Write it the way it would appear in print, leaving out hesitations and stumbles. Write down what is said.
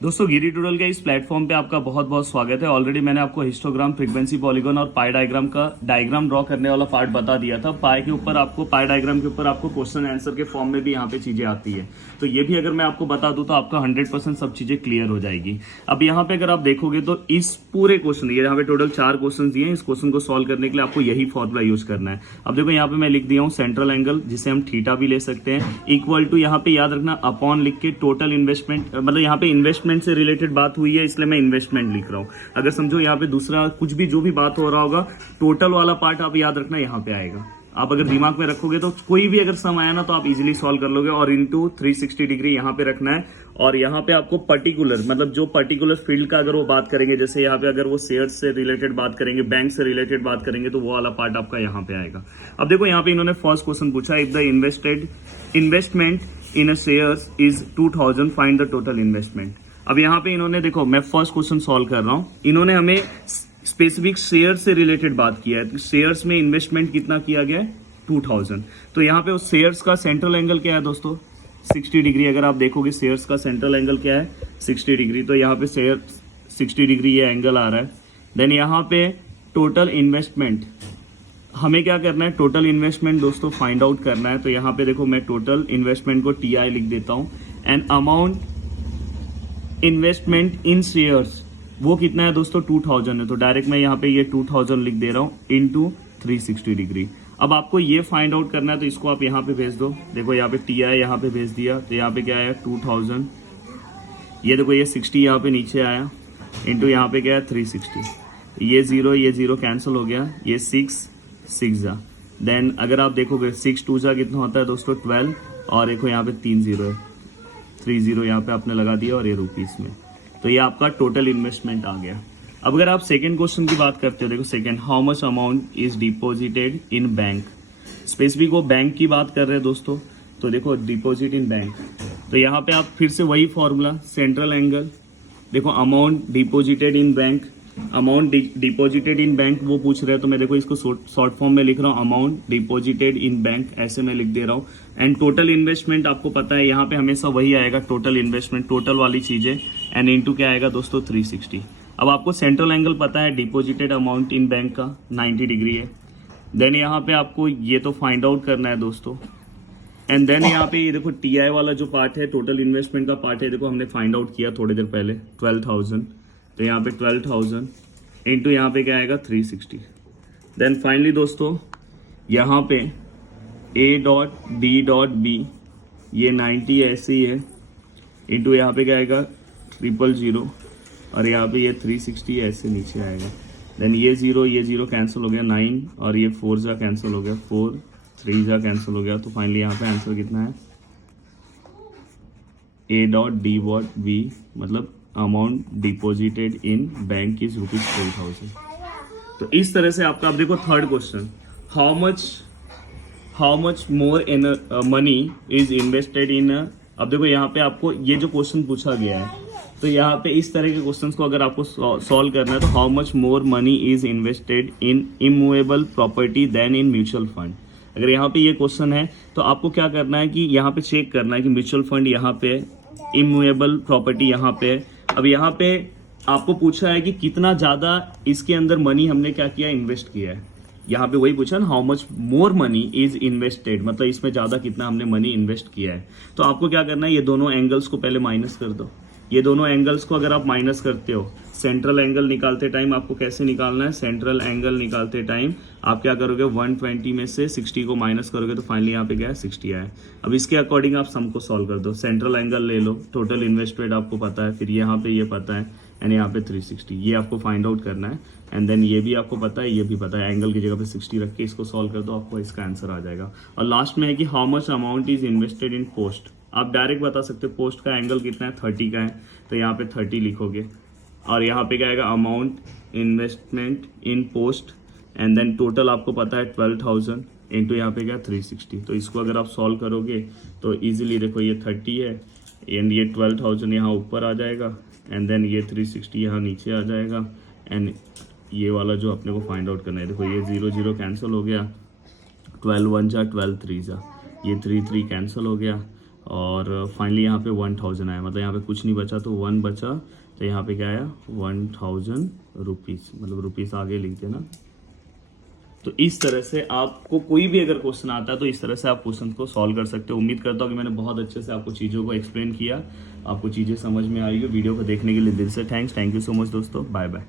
दोस्तों गिरी ट्यूटोरियल के इस प्लेटफॉर्म पे आपका बहुत बहुत स्वागत है। ऑलरेडी मैंने आपको हिस्टोग्राम, फ्रीक्वेंसी, पॉलीगॉन और पाई डायग्राम का डायग्राम ड्रॉ करने वाला पार्ट बता दिया था। पाई के ऊपर आपको, पाई डायग्राम के ऊपर आपको क्वेश्चन आंसर के फॉर्म में भी यहाँ पे चीजें आती है। तो ये भी अगर मैं आपको बता दूं तो आपका 100% सब चीजें क्लियर हो जाएगी। अब यहाँ पे अगर आप देखोगे तो इस पूरे क्वेश्चन, ये यहाँ पे टोटल 4 क्वेश्चन दिए हैं। इस क्वेश्चन को सॉल्व करने के लिए आपको यही फॉर्मूला यूज करना है। अब देखो यहाँ पे मैं लिख दिया हूँ सेंट्रल एंगल, जिसे हम थीटा भी ले सकते हैं, इक्वल टू, यहाँ पे याद रखना अपॉन लिख के टोटल इन्वेस्टमेंट, मतलब यहाँ पे इन्वेस्टमेंट से रिलेटेड बात हुई है इसलिए मैं इन्वेस्टमेंट लिख रहा हूं। अगर समझो यहाँ पे दूसरा कुछ भी जो भी बात हो रहा होगा, टोटल वाला पार्ट आप याद रखना यहाँ पे आएगा। आप अगर दिमाग में रखोगे तो कोई भी अगर सम आया ना तो आप इजीली सॉल्व कर लोगे। और इनटू 360 डिग्री यहाँ पे रखना है। और यहाँ पे आपको पर्टिकुलर, मतलब जो पर्टिकुलर फील्ड का अगर वो बात करेंगे, जैसे यहाँ पे अगर वो शेयर्स से रिलेटेड बात करेंगे, बैंक से रिलेटेड बात करेंगे, तो वो वाला पार्ट आपका यहाँ पे आएगा। अब देखो यहाँ पे इन्होंने फर्स्ट क्वेश्चन पूछा, if the investment in a shares is 2000, find the total investment. अब यहाँ पे इन्होंने, देखो मैं फर्स्ट क्वेश्चन सॉल्व कर रहा हूं, इन्होंने हमें स्पेसिफिक शेयर से रिलेटेड बात किया है। तो शेयर्स में इन्वेस्टमेंट कितना किया गया है, 2000। तो यहाँ पे उस शेयर्स का सेंट्रल एंगल क्या है दोस्तों, 60 डिग्री। अगर आप देखोगे शेयर्स का सेंट्रल एंगल क्या है, 60 डिग्री। तो यहाँ पे शेयर 60 डिग्री ये एंगल आ रहा है। देन यहाँ पे टोटल इन्वेस्टमेंट, हमें क्या करना है, टोटल इन्वेस्टमेंट दोस्तों फाइंड आउट करना है। तो यहाँ पे देखो मैं टोटल इन्वेस्टमेंट को TI लिख देता हूँ। And amount investment in shares वो कितना है दोस्तों, 2000 है। तो डायरेक्ट मैं यहाँ पे ये 2000 लिख दे रहा हूँ इनटू 360 डिग्री। अब आपको ये फाइंड आउट करना है, तो इसको आप यहाँ पे भेज दो। देखो यहाँ पे TI यहाँ पे भेज दिया, तो यहाँ पे क्या आया 2000, ये देखो ये 60 यहाँ पे नीचे आया, इंटू यहाँ पे क्या है 360। ये 0 कैंसिल हो गया, ये 6 जा। देन अगर आप देखोगे 6 2 जा कितना होता है दोस्तों 12, और देखो यहाँ पे 3 0 है, 30 यहाँ पे आपने लगा दिया, और ये रुपीस में। तो ये आपका टोटल इन्वेस्टमेंट आ गया। अब अगर आप सेकंड क्वेश्चन की बात करते हो, देखो second, how much amount is deposited in bank. Specific वो बैंक की बात कर रहे हैं दोस्तों। तो देखो डिपॉजिट इन बैंक, तो यहाँ पे आप फिर से वही फॉर्मूला, सेंट्रल एंगल, देखो amount deposited in bank, amount deposited in bank वो पूछ रहे हैं। तो मैं देखो इसको शॉर्ट फॉर्म में लिख रहा हूँ, अमाउंट डिपॉजिटेड इन बैंक, ऐसे मैं लिख दे रहा हूँ। एंड टोटल इन्वेस्टमेंट आपको पता है यहाँ पे हमेशा वही आएगा, टोटल इन्वेस्टमेंट, टोटल वाली चीजें। एंड इनटू क्या आएगा दोस्तों 360। अब आपको सेंट्रल एंगल पता है डिपॉजिटेड अमाउंट इन बैंक का 90 डिग्री है। देन यहाँ पे आपको ये तो फाइंड आउट करना है दोस्तों। एंड देन यहाँ पे ये देखो TI वाला जो पार्ट है, टोटल इन्वेस्टमेंट का पार्ट है, देखो हमने फाइंड आउट किया थोड़ी देर पहले 12,000। तो यहाँ पे 12,000 इंटू यहाँ पे क्या आएगा 360। देन फाइनली दोस्तों यहाँ पे A.D.B ये 90 ऐसे ही है, इंटू यहाँ पे क्या आएगा 000, और यहाँ पे ये 360 ऐसे नीचे आएगा। देन ये 0 कैंसिल हो गया, 9, और ये 4 जा कैंसिल हो गया, 4 3 जा कैंसिल हो गया। तो फाइनली यहाँ पे आंसर कितना है, A.D.B मतलब amount deposited in bank is ₹12,000। तो इस तरह से आपका, अब देखो third question, how much more in money is invested इन। अब देखो यहाँ पे आपको ये जो क्वेश्चन पूछा गया है, तो यहाँ पे इस तरह के क्वेश्चंस को अगर आपको सॉल्व करना है, तो how much more money is invested in immovable property then in mutual fund. अगर यहाँ पे ये क्वेश्चन है तो आपको क्या करना है कि यहाँ पे चेक करना है कि म्यूचुअल फंड यहाँ पे, इमूवेबल प्रॉपर्टी यहाँ पे। अब यहाँ पे आपको पूछा है कि कितना ज्यादा इसके अंदर मनी हमने क्या किया, इन्वेस्ट किया है। यहाँ पे वही पूछा ना, how much more money is invested, मतलब इसमें ज्यादा कितना हमने मनी इन्वेस्ट किया है। तो आपको क्या करना है, ये दोनों एंगल्स को पहले माइनस कर दो। ये दोनों एंगल्स को अगर आप माइनस करते हो, सेंट्रल एंगल निकालते टाइम आपको कैसे निकालना है, सेंट्रल एंगल निकालते टाइम आप क्या करोगे, 120 में से 60 को माइनस करोगे, तो फाइनली यहाँ पे क्या है 60 आया। अब इसके अकॉर्डिंग आप सम को सॉल्व कर दो। सेंट्रल एंगल ले लो, टोटल इन्वेस्टमेंट आपको पता है, फिर यहाँ पे ये पता है, एंड यहाँ पे 360, ये आपको फाइंड आउट करना है। एंड देन ये भी आपको पता है, ये भी पता है, एंगल की जगह पे 60 रख के इसको सॉल्व कर दो, आपको इसका आंसर आ जाएगा। और लास्ट में है कि how much amount is invested in post. आप डायरेक्ट बता सकते हो पोस्ट का एंगल कितना है, 30 का है, तो यहाँ पे 30 लिखोगे। और यहाँ पे क्या आएगा, amount investment in post, and then total आपको पता है 12,000 इंटू यहाँ पे क्या 360। तो इसको अगर आप सॉल्व करोगे तो इजीली देखो ये 30 है, एंड ये 12,000 यहाँ ऊपर आ जाएगा, एंड देन ये 360 यहाँ नीचे आ जाएगा। एंड ये वाला जो अपने को फाइंड आउट करना है, देखो ये 0 कैंसिल हो गया, 12 1 जा 12 3 जा, ये 3 3 कैंसिल हो गया, और फाइनली यहाँ पे 1000 आया, मतलब यहाँ पे कुछ नहीं बचा तो 1 बचा, तो यहाँ पे क्या आया 1000 रुपीज़, मतलब रुपीज़ आगे लिख देना। तो इस तरह से आपको कोई भी अगर क्वेश्चन आता है तो इस तरह से आप क्वेश्चन को सॉल्व कर सकते हो। उम्मीद करता हूँ कि मैंने बहुत अच्छे से आपको चीज़ों को एक्सप्लेन किया, आपको चीज़ें समझ में आई हो। वीडियो को देखने के लिए दिल से thanks, thank you so much दोस्तों, बाय बाय।